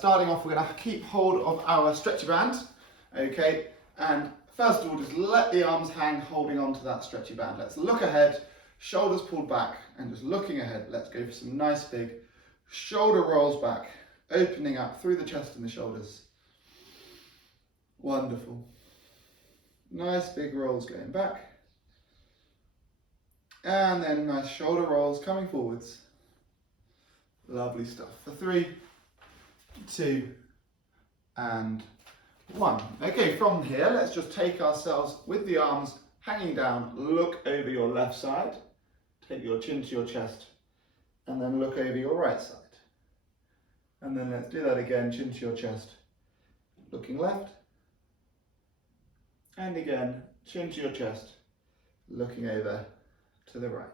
starting off, we're going to keep hold of our stretchy band, okay? And first of all, just let the arms hang, holding on to that stretchy band. Let's look ahead, shoulders pulled back, and just looking ahead. Let's go for some nice big shoulder rolls back, opening up through the chest and the shoulders. Wonderful. Nice big rolls going back. And then nice shoulder rolls coming forwards. Lovely stuff. For 3, 2, and 1. Okay, from here, let's just take ourselves with the arms hanging down, look over your left side, take your chin to your chest, and then look over your right side. And then let's do that again, chin to your chest, looking left, and again, chin to your chest, looking over to the right.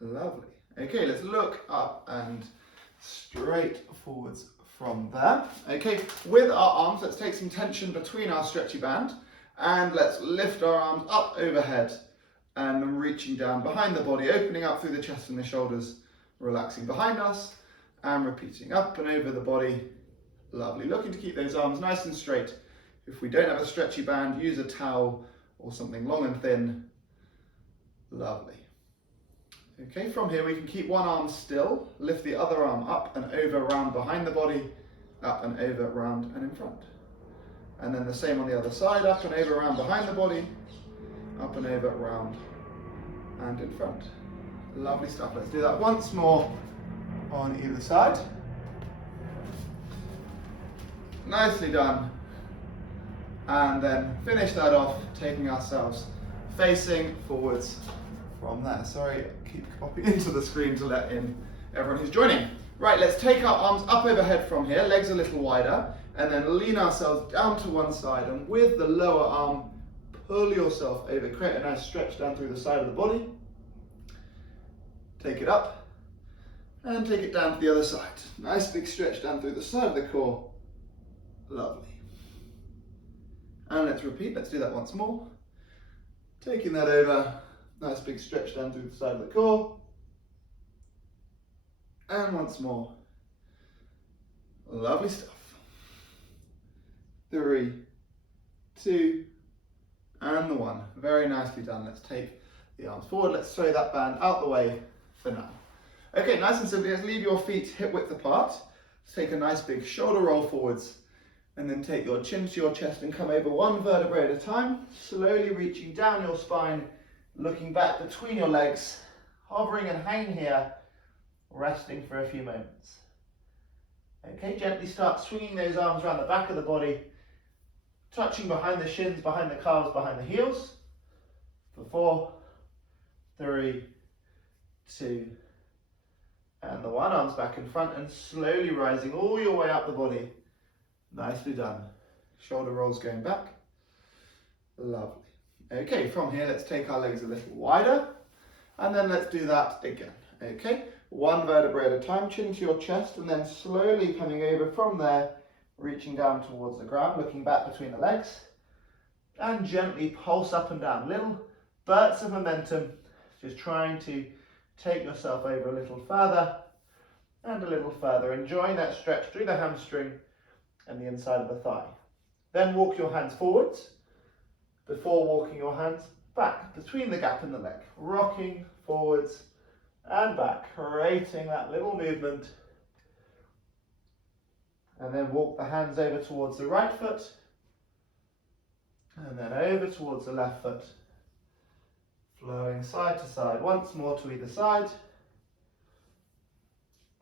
Lovely. Okay, let's look up and straight forwards from there. Okay, with our arms, let's take some tension between our stretchy band and let's lift our arms up overhead and reaching down behind the body, opening up through the chest and the shoulders, relaxing behind us and repeating up and over the body. Lovely. Looking to keep those arms nice and straight. If we don't have a stretchy band, use a towel or something long and thin. Lovely. Okay, from here we can keep one arm still, lift the other arm up and over, round behind the body, up and over, round and in front. And then the same on the other side, up and over, round behind the body, up and over, round and in front. Lovely stuff. Let's do that once more on either side. Nicely done. And then finish that off, taking ourselves facing forwards from there. Sorry, I keep popping into the screen to let in everyone who's joining. Right, let's take our arms up overhead from here, legs a little wider, and then lean ourselves down to one side, and with the lower arm, pull yourself over, create a nice stretch down through the side of the body. Take it up, and take it down to the other side. Nice big stretch down through the side of the core. Lovely. And let's repeat, let's do that once more. Taking that over, nice big stretch down through the side of the core. And once more. Lovely stuff. 3, 2, and the 1. Very nicely done. Let's take the arms forward. Let's throw that band out the way for now. Okay, nice and simply, let's leave your feet hip width apart. Let's take a nice big shoulder roll forwards. And then take your chin to your chest and come over one vertebrae at a time, slowly reaching down your spine, looking back between your legs, hovering and hanging here, resting for a few moments. Okay, gently start swinging those arms around the back of the body, touching behind the shins, behind the calves, behind the heels. For 4, 3, 2, and the 1. Arms back in front and slowly rising all your way up the body. Nicely done. Shoulder rolls going back. Lovely. Okay, from here, let's take our legs a little wider, and then let's do that again. Okay, one vertebrae at a time, chin to your chest, and then slowly coming over from there, reaching down towards the ground, looking back between the legs, and gently pulse up and down. Little bursts of momentum, just trying to take yourself over a little further and a little further, enjoying that stretch through the hamstring and the inside of the thigh. Then walk your hands forwards before walking your hands back between the gap in the leg, rocking forwards and back, creating that little movement. And then walk the hands over towards the right foot and then over towards the left foot, flowing side to side, once more to either side.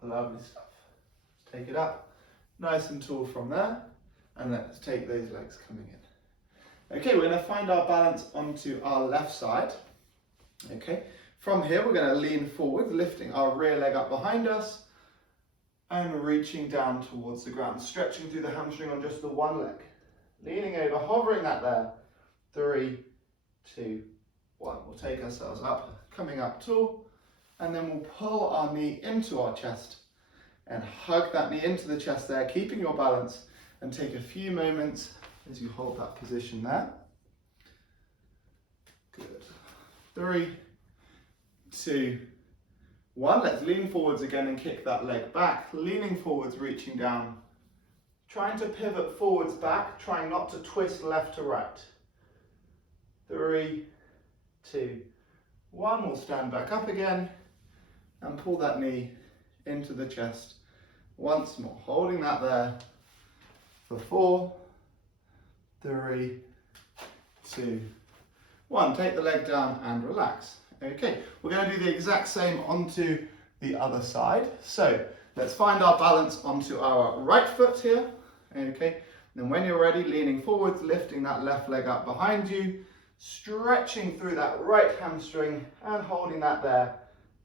Lovely stuff. Let's take it up nice and tall from there, and let's take those legs coming in. Okay, we're going to find our balance onto our left side. Okay, from here we're going to lean forward, lifting our rear leg up behind us and reaching down towards the ground, stretching through the hamstring on just the one leg. Leaning over, hovering that there. 3, 2, 1. We'll take ourselves up, coming up tall, and then we'll pull our knee into our chest and hug that knee into the chest there, keeping your balance, and take a few moments as you hold that position there. Good. 3, 2, 1. Let's lean forwards again and kick that leg back, leaning forwards, reaching down Trying to pivot forwards back, trying not to twist left to right. 3, 2, 1. We'll stand back up again and pull that knee into the chest once more. Holding that there for 4, 3, 2, 1. Take the leg down and relax. Okay, we're going to do the exact same onto the other side. So let's find our balance onto our right foot here. Okay, then when you're ready, leaning forwards, lifting that left leg up behind you, stretching through that right hamstring and holding that there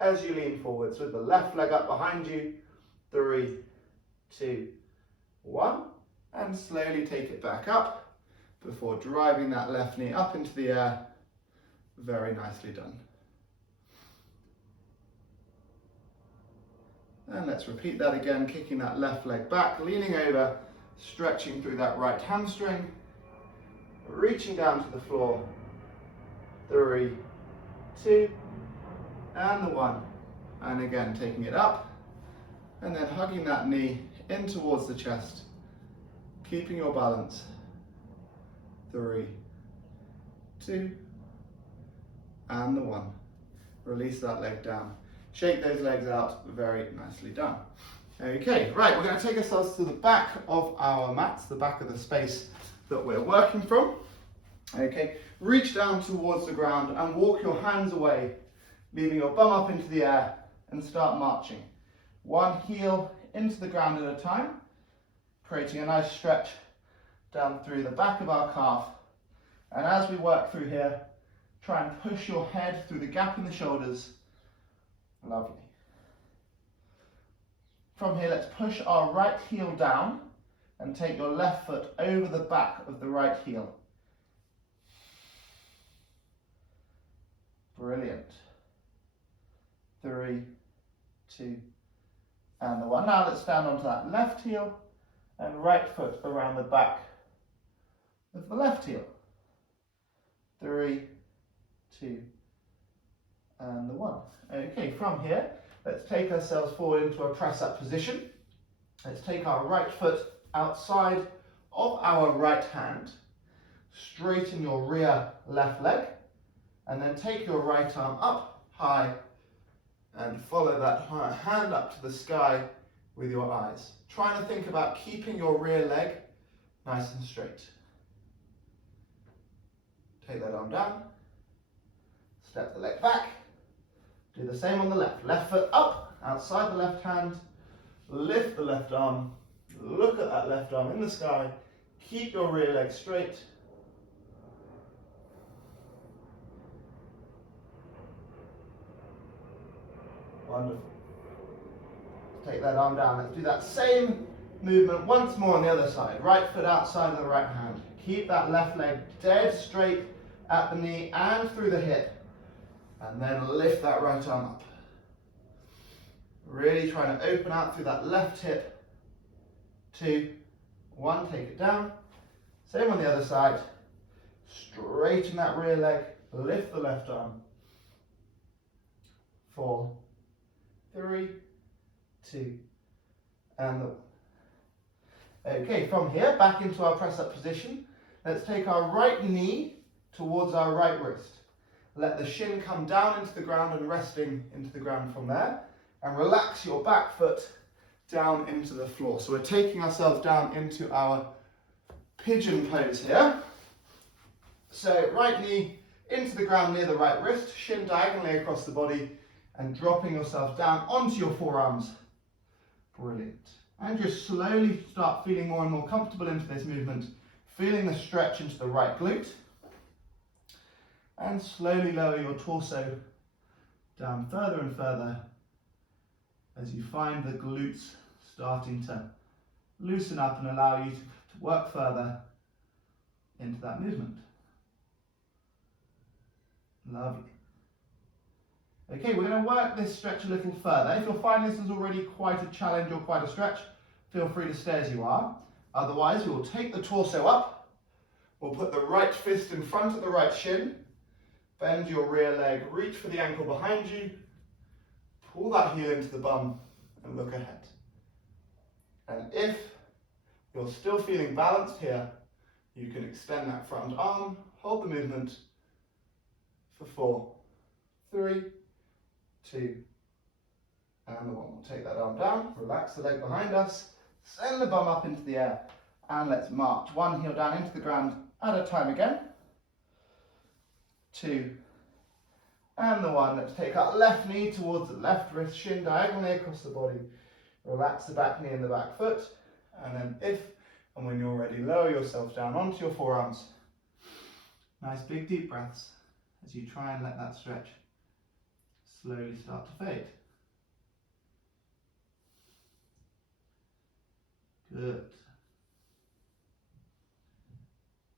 as you lean forwards with the left leg up behind you. 3, 2, 1. And slowly take it back up before driving that left knee up into the air. Very nicely done. And let's repeat that again, kicking that left leg back, leaning over, stretching through that right hamstring, reaching down to the floor. 3, 2, and the 1. And again, taking it up, and then hugging that knee in towards the chest, keeping your balance. 3, 2, and the 1. Release that leg down. Shake those legs out. Very nicely done. Okay, right, we're going to take ourselves to the back of our mats, the back of the space that we're working from. Okay, reach down towards the ground and walk your hands away, leaving your bum up into the air and start marching. One heel into the ground at a time, creating a nice stretch down through the back of our calf. And as we work through here, try and push your head through the gap in the shoulders. Lovely. From here, let's push our right heel down and take your left foot over the back of the right heel. Brilliant. 3, 2, and the 1. Now let's stand onto that left heel and right foot around the back of the left heel. 3, 2, and the 1. Okay, from here, let's take ourselves forward into a press-up position. Let's take our right foot outside of our right hand, straighten your rear left leg, and then take your right arm up high and follow that hand up to the sky with your eyes. Trying to think about keeping your rear leg nice and straight. Take that arm down, step the leg back, do the same on the left. Left foot up, outside the left hand, lift the left arm, look at that left arm in the sky, keep your rear leg straight. Wonderful. Take that arm down. Let's do that same movement once more on the other side. Right foot outside of the right hand. Keep that left leg dead straight at the knee and through the hip. And then lift that right arm up. Really trying to open out through that left hip. 2, 1, take it down. Same on the other side. Straighten that rear leg, lift the left arm. 4, 3, 2, and the 1. Okay, from here, back into our press-up position. Let's take our right knee towards our right wrist. Let the shin come down into the ground and resting into the ground from there. And relax your back foot down into the floor. So we're taking ourselves down into our pigeon pose here. So right knee into the ground near the right wrist, shin diagonally across the body, and dropping yourself down onto your forearms. Brilliant. And just slowly start feeling more and more comfortable into this movement, feeling the stretch into the right glute. And slowly lower your torso down further and further as you find the glutes starting to loosen up and allow you to work further into that movement. Lovely. Okay, we're going to work this stretch a little further. If you're finding this is already quite a challenge or quite a stretch, feel free to stay as you are. Otherwise, we will take the torso up. We'll put the right fist in front of the right shin. Bend your rear leg, reach for the ankle behind you. Pull that heel into the bum and look ahead. And if you're still feeling balanced here, you can extend that front arm, hold the movement for 4, 3, 2, and the 1. We'll take that arm down, relax the leg behind us, send the bum up into the air, and let's march. 1 heel down into the ground at a time again. 2, and the 1. Let's take our left knee towards the left wrist, shin diagonally across the body. Relax the back knee and the back foot, and then if and when you're ready, lower yourself down onto your forearms. Nice big deep breaths as you try and let that stretch slowly start to fade. Good.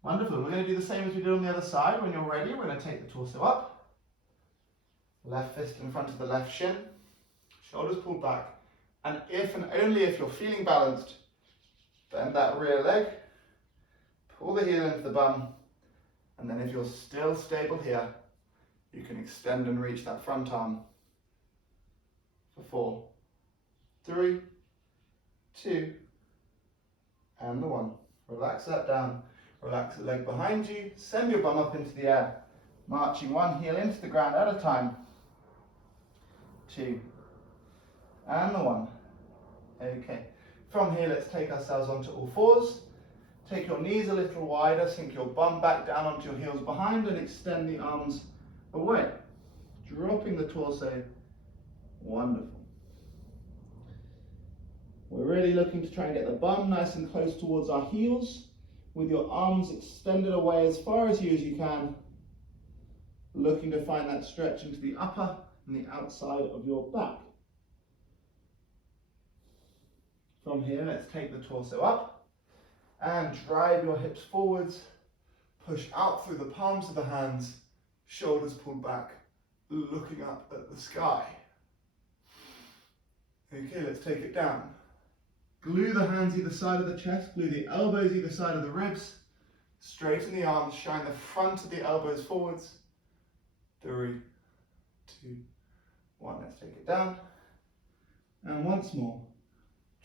Wonderful. We're going to do the same as we did on the other side. When you're ready, we're going to take the torso up. Left fist in front of the left shin. Shoulders pulled back. And if and only if you're feeling balanced, bend that rear leg. Pull the heel into the bum. And then if you're still stable here, you can extend and reach that front arm for 4, 3, 2, and the 1. Relax that down. Relax the leg behind you. Send your bum up into the air. Marching 1 heel into the ground at a time. 2, and the 1. Okay. From here, let's take ourselves onto all fours. Take your knees a little wider, sink your bum back down onto your heels behind and extend the arms away. Dropping the torso. Wonderful. We're really looking to try and get the bum nice and close towards our heels, with your arms extended away as far as you can, looking to find that stretch into the upper and the outside of your back. From here, let's take the torso up and drive your hips forwards, push out through the palms of the hands, shoulders pulled back, looking up at the sky. Okay, let's take it down. Glue the hands either side of the chest, glue the elbows either side of the ribs, straighten the arms, shine the front of the elbows forwards. 3, 2, 1, let's take it down. And once more,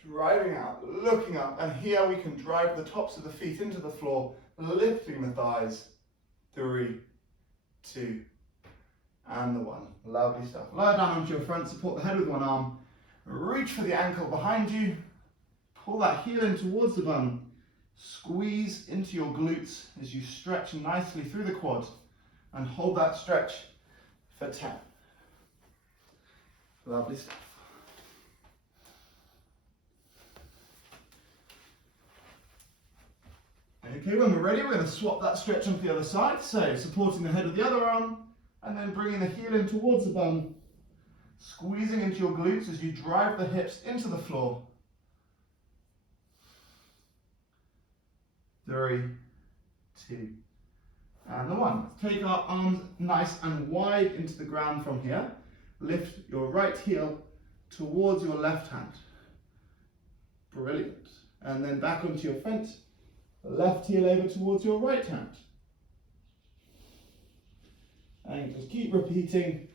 driving out, looking up, and here we can drive the tops of the feet into the floor, lifting the thighs. 3, 2, and the 1. Lovely stuff. Lower down onto your front, support the head with one arm, reach for the ankle behind you, pull that heel in towards the bum, squeeze into your glutes as you stretch nicely through the quad, and hold that stretch for 10. Lovely stuff. Okay, when we're ready, we're going to swap that stretch onto the other side. So supporting the head with the other arm, and then bringing the heel in towards the bum, squeezing into your glutes as you drive the hips into the floor. 3, 2, and the 1. Take our arms nice and wide into the ground from here. Lift your right heel towards your left hand. Brilliant. And then back onto your front. Left heel over towards your right hand. And just keep repeating,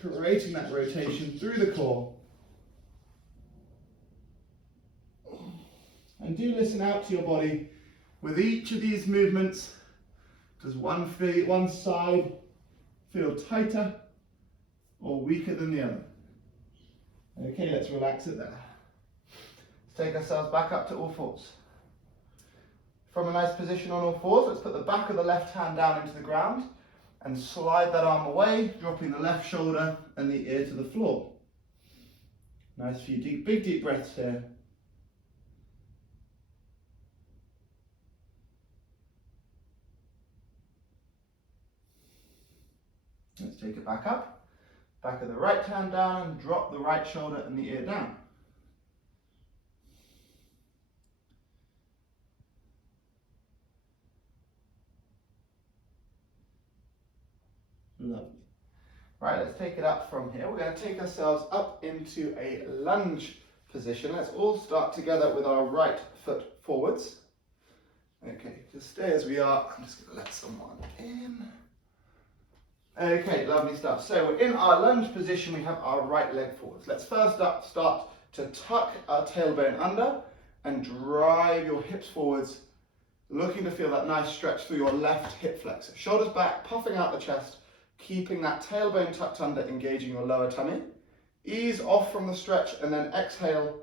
creating that rotation through the core. And do listen out to your body. With each of these movements, does one side feel tighter or weaker than the other? Okay, let's relax it there. Let's take ourselves back up to all fours. From a nice position on all fours, let's put the back of the left hand down into the ground and slide that arm away, dropping the left shoulder and the ear to the floor. Nice few big deep breaths here. Let's take it back up. Back of the right hand down and drop the right shoulder and the ear down. Lovely. Right, let's take it up from here. We're going to take ourselves up into a lunge position. Let's all start together with our right foot forwards. Okay, just stay as we are. I'm just going to let someone in. Okay, lovely stuff. So in our lunge position, we have our right leg forwards. Let's first up start to tuck our tailbone under and drive your hips forwards, looking to feel that nice stretch through your left hip flexor. Shoulders back, puffing out the chest, keeping that tailbone tucked under, engaging your lower tummy. Ease off from the stretch and then exhale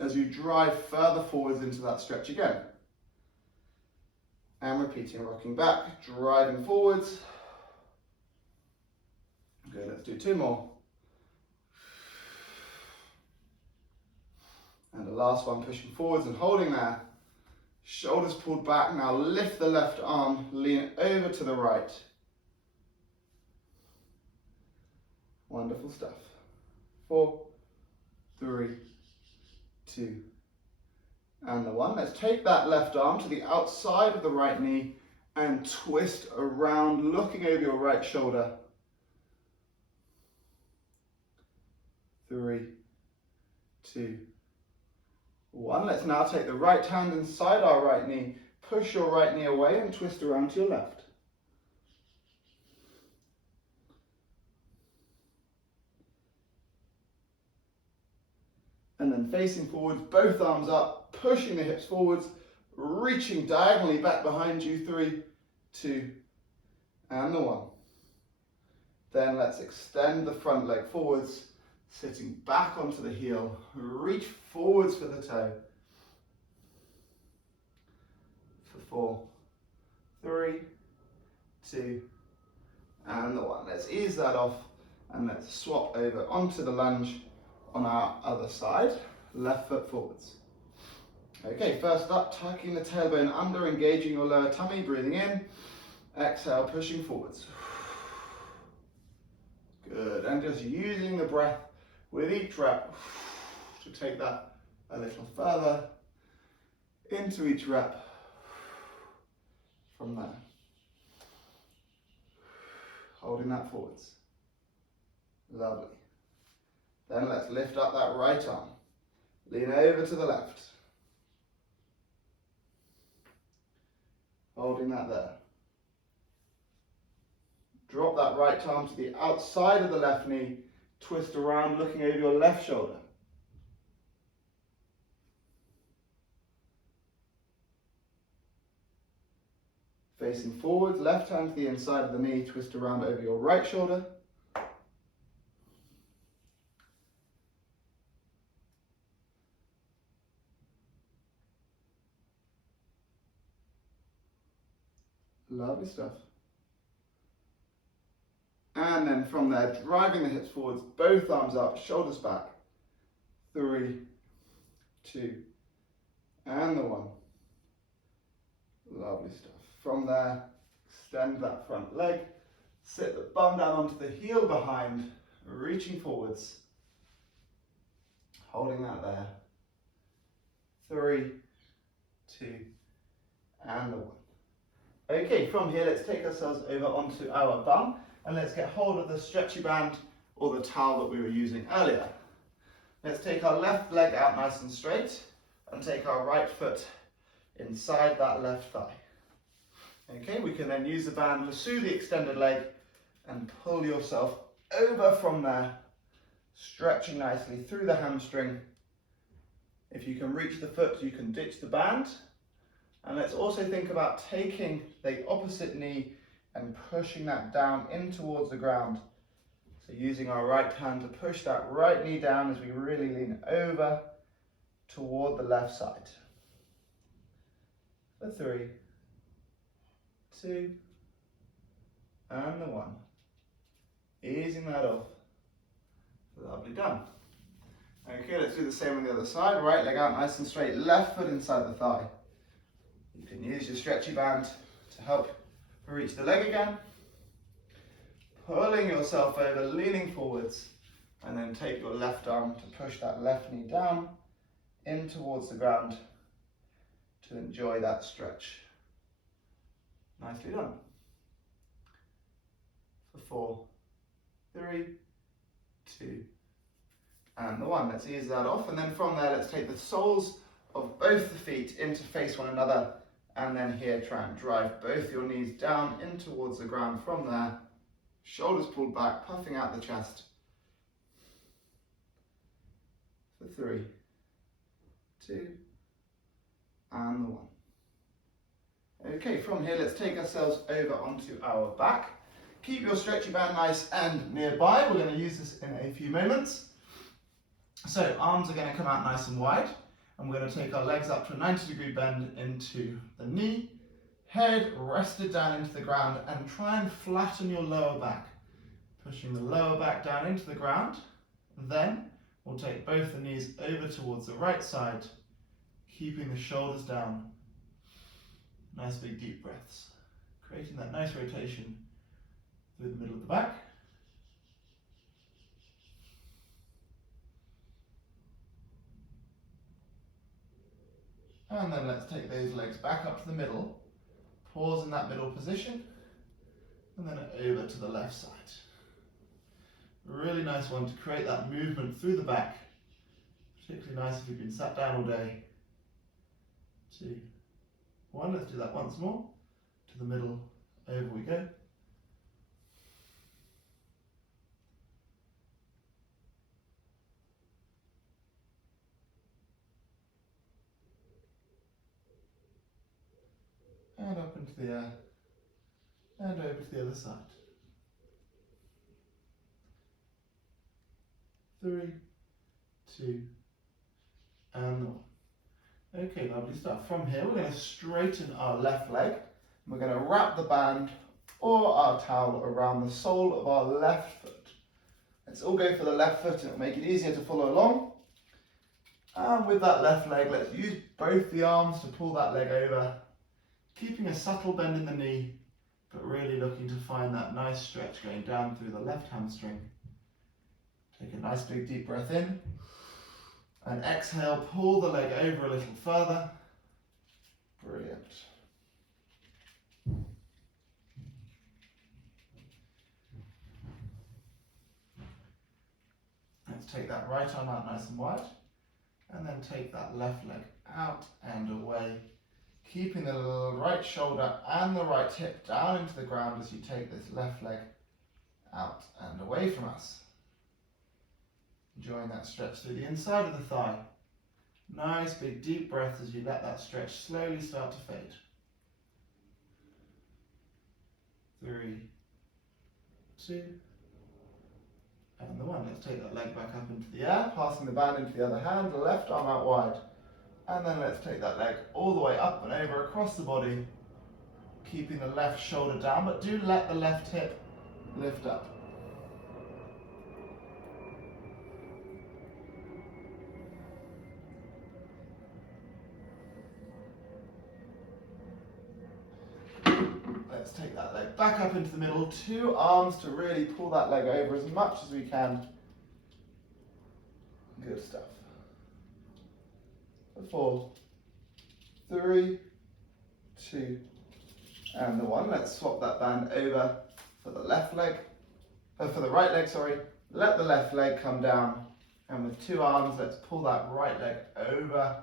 as you drive further forwards into that stretch again. And repeating, rocking back, driving forwards. Good, let's do 2 more. And the last one, pushing forwards and holding there. Shoulders pulled back, now lift the left arm, lean over to the right. Wonderful stuff. 4, 3, 2, and the 1. Let's take that left arm to the outside of the right knee and twist around, looking over your right shoulder. 3, 2, 1. Let's now take the right hand inside our right knee, push your right knee away and twist around to your left. And then facing forwards, both arms up, pushing the hips forwards, reaching diagonally back behind you. 3, 2, and the 1. Then let's extend the front leg forwards, sitting back onto the heel, reach forwards for the toe. For 4, 3, 2, and the 1. Let's ease that off and let's swap over onto the lunge on our other side, left foot forwards. Okay, first up, tucking the tailbone under, engaging your lower tummy, breathing in, exhale, pushing forwards. Good, and just using the breath with each rep to take that a little further into each rep from there. Holding that forwards. Lovely. Then let's lift up that right arm. Lean over to the left. Holding that there. Drop that right arm to the outside of the left knee. Twist around, looking over your left shoulder. Facing forwards, left hand to the inside of the knee, twist around over your right shoulder. Lovely stuff. And then from there, driving the hips forwards, both arms up, shoulders back. 3, 2, and the 1. Lovely stuff. From there, extend that front leg, sit the bum down onto the heel behind, reaching forwards, holding that there. 3, 2, and the 1. Okay, from here, let's take ourselves over onto our bum and let's get hold of the stretchy band or the towel that we were using earlier. Let's take our left leg out nice and straight and take our right foot inside that left thigh. Okay, we can then use the band, lasso the extended leg and pull yourself over from there, stretching nicely through the hamstring. If you can reach the foot, you can ditch the band. And let's also think about taking the opposite knee and pushing that down in towards the ground. So using our right hand to push that right knee down as we really lean over toward the left side. For 3, 2, and the 1. Easing that off. Lovely, done. Okay, let's do the same on the other side. Right leg out nice and straight, left foot inside the thigh. You can use your stretchy band to help reach the leg again. Pulling yourself over, leaning forwards, and then take your left arm to push that left knee down in towards the ground to enjoy that stretch. Nicely done. For 4, 3, 2, and the 1. Let's ease that off, and then from there, let's take the soles of both the feet in to face one another, and then here try and drive both your knees down in towards the ground from there. Shoulders pulled back, puffing out the chest. For 3, 2, and the one. Okay, from here, let's take ourselves over onto our back. Keep your stretchy band nice and nearby. We're going to use this in a few moments. So arms are going to come out nice and wide, and we're going to take our legs up to a 90-degree bend into the knee, head rested down into the ground, and try and flatten your lower back. Pushing the lower back down into the ground. Then we'll take both the knees over towards the right side, keeping the shoulders down. Nice big deep breaths, creating that nice rotation through the middle of the back. And then let's take those legs back up to the middle, pause in that middle position, and then over to the left side. Really nice one to create that movement through the back, particularly nice if you've been sat down all day. 2, 1, let's do that once more, to the middle, over we go. And up into the air, and over to the other side. 3, 2, and 1. Okay, lovely stuff. From here, we're going to straighten our left leg. We're going to wrap the band or our towel around the sole of our left foot. Let's all go for the left foot, and it'll make it easier to follow along. And with that left leg, let's use both the arms to pull that leg over, keeping a subtle bend in the knee, but really looking to find that nice stretch going down through the left hamstring. Take a nice big deep breath in, and exhale, pull the leg over a little further. Brilliant. Let's take that right arm out nice and wide, and then take that left leg out and away, keeping the right shoulder and the right hip down into the ground as you take this left leg out and away from us. Enjoying that stretch through the inside of the thigh. Nice big deep breath as you let that stretch slowly start to fade. 3, 2, and the 1. Let's take that leg back up into the air, passing the band into the other hand, the left arm out wide. And then let's take that leg all the way up and over across the body, keeping the left shoulder down, but do let the left hip lift up. Let's take that leg back up into the middle, 2 arms to really pull that leg over as much as we can. Good stuff. 4, 3, 2, and the 1. Let's swap that band over for the left leg, for the right leg, sorry. Let the left leg come down, and with 2 arms, let's pull that right leg over,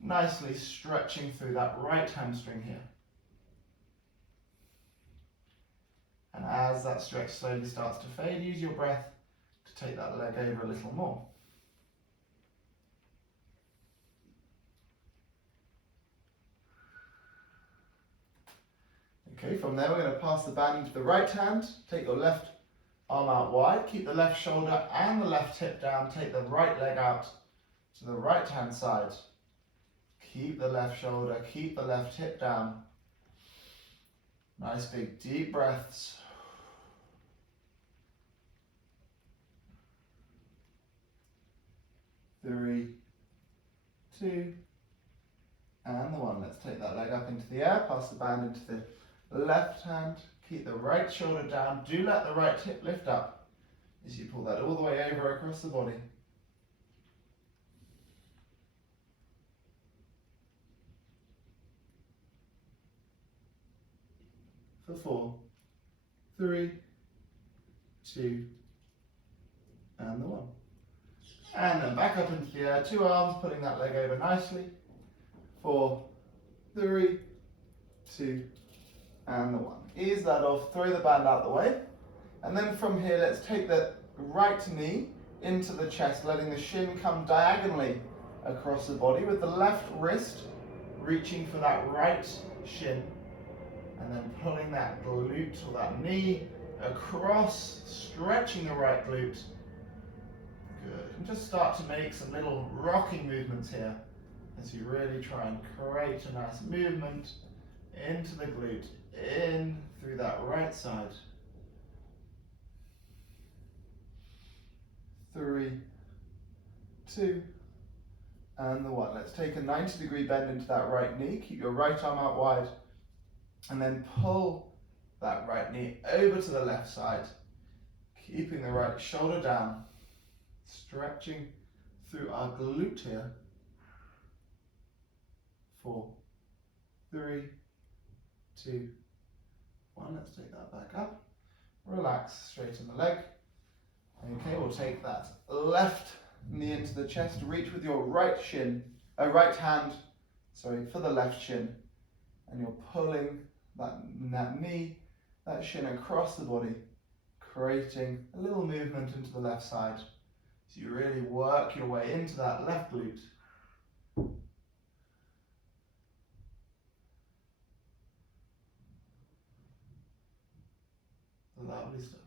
nicely stretching through that right hamstring here. And as that stretch slowly starts to fade, use your breath to take that leg over a little more. Okay, from there we're going to pass the band into the right hand, take your left arm out wide, keep the left shoulder and the left hip down, take the right leg out to the right hand side. Keep the left shoulder, keep the left hip down. Nice big deep breaths. 3, 2, and the 1. Let's take that leg up into the air, pass the band into the left hand, keep the right shoulder down, do let the right hip lift up as you pull that all the way over across the body. For 4, 3, 2, and the 1. And then back up into the air, 2 arms, putting that leg over nicely. 4, 3, 2, and the 1. Ease that off, throw the band out the way. And then from here, let's take the right knee into the chest, letting the shin come diagonally across the body with the left wrist reaching for that right shin, and then pulling that glute or that knee across, stretching the right glute. Good. And just start to make some little rocking movements here as you really try and create a nice movement into the glute, in through that right side. 3, 2, and the 1. Let's take a 90-degree bend into that right knee. Keep your right arm out wide, and then pull that right knee over to the left side, keeping the right shoulder down, stretching through our glute here. 4, 3, 2, 1. Let's take that back up. Relax, straighten the leg. Okay, we'll take that left knee into the chest. Reach with your right hand, for the left shin, and you're pulling that knee, that shin across the body, creating a little movement into the left side. So you really work your way into that left glute. Lovely stuff.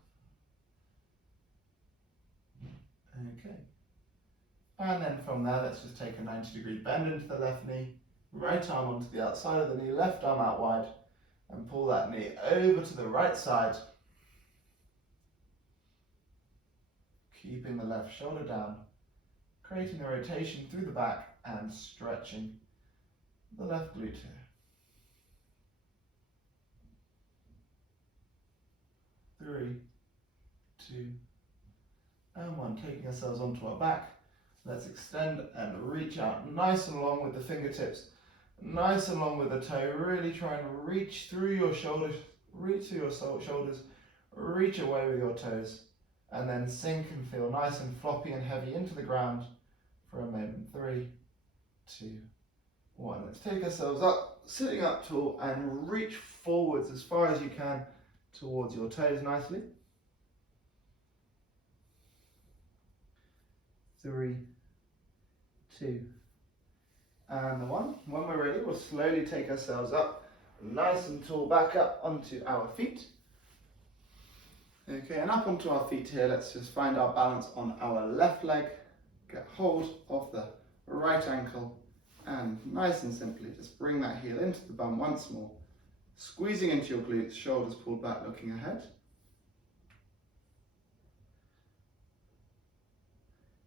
Okay. And then from there, let's just take a 90-degree bend into the left knee, right arm onto the outside of the knee, left arm out wide, and pull that knee over to the right side, keeping the left shoulder down, creating a rotation through the back and stretching the left glute here. 3, 2, and 1. Taking ourselves onto our back. Let's extend and reach out nice and long with the fingertips, nice and long with the toe. Really try and reach through your shoulders, reach through your shoulders, reach away with your toes, and then sink and feel nice and floppy and heavy into the ground for a moment. 3, 2, 1. Let's take ourselves up, sitting up tall, and reach forwards as far as you can towards your toes nicely. 3, 2, and the 1. When we're ready, we'll slowly take ourselves up, nice and tall, back up onto our feet. Okay, and up onto our feet here, let's just find our balance on our left leg, get hold of the right ankle, and nice and simply just bring that heel into the bum once more, squeezing into your glutes, shoulders pulled back, looking ahead.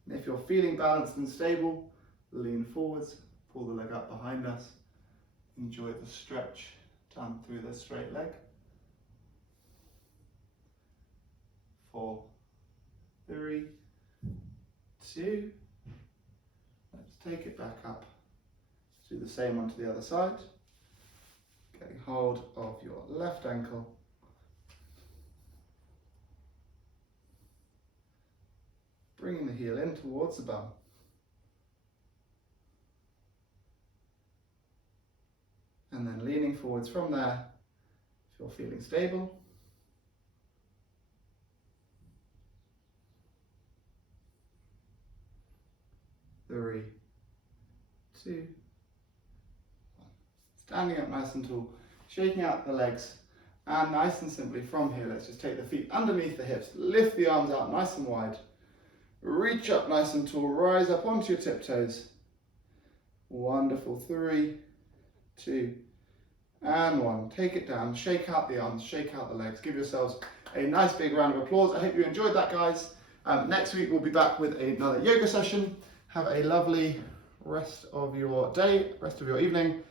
And if you're feeling balanced and stable, lean forwards, pull the leg up behind us. Enjoy the stretch down through the straight leg. 4, 3, 2. Let's take it back up. Let's do the same onto the other side. Getting hold of your left ankle. Bringing the heel in towards the bum. And then leaning forwards from there, if you're feeling stable. 3, 2, 1. Standing up nice and tall, shaking out the legs, and nice and simply from here, let's just take the feet underneath the hips, lift the arms out nice and wide, reach up nice and tall, rise up onto your tiptoes. Wonderful. 3, 2, and 1. Take it down, shake out the arms, shake out the legs. Give yourselves a nice big round of applause. I hope you enjoyed that, guys. Next week we'll be back with another yoga session. Have a lovely rest of your day, rest of your evening,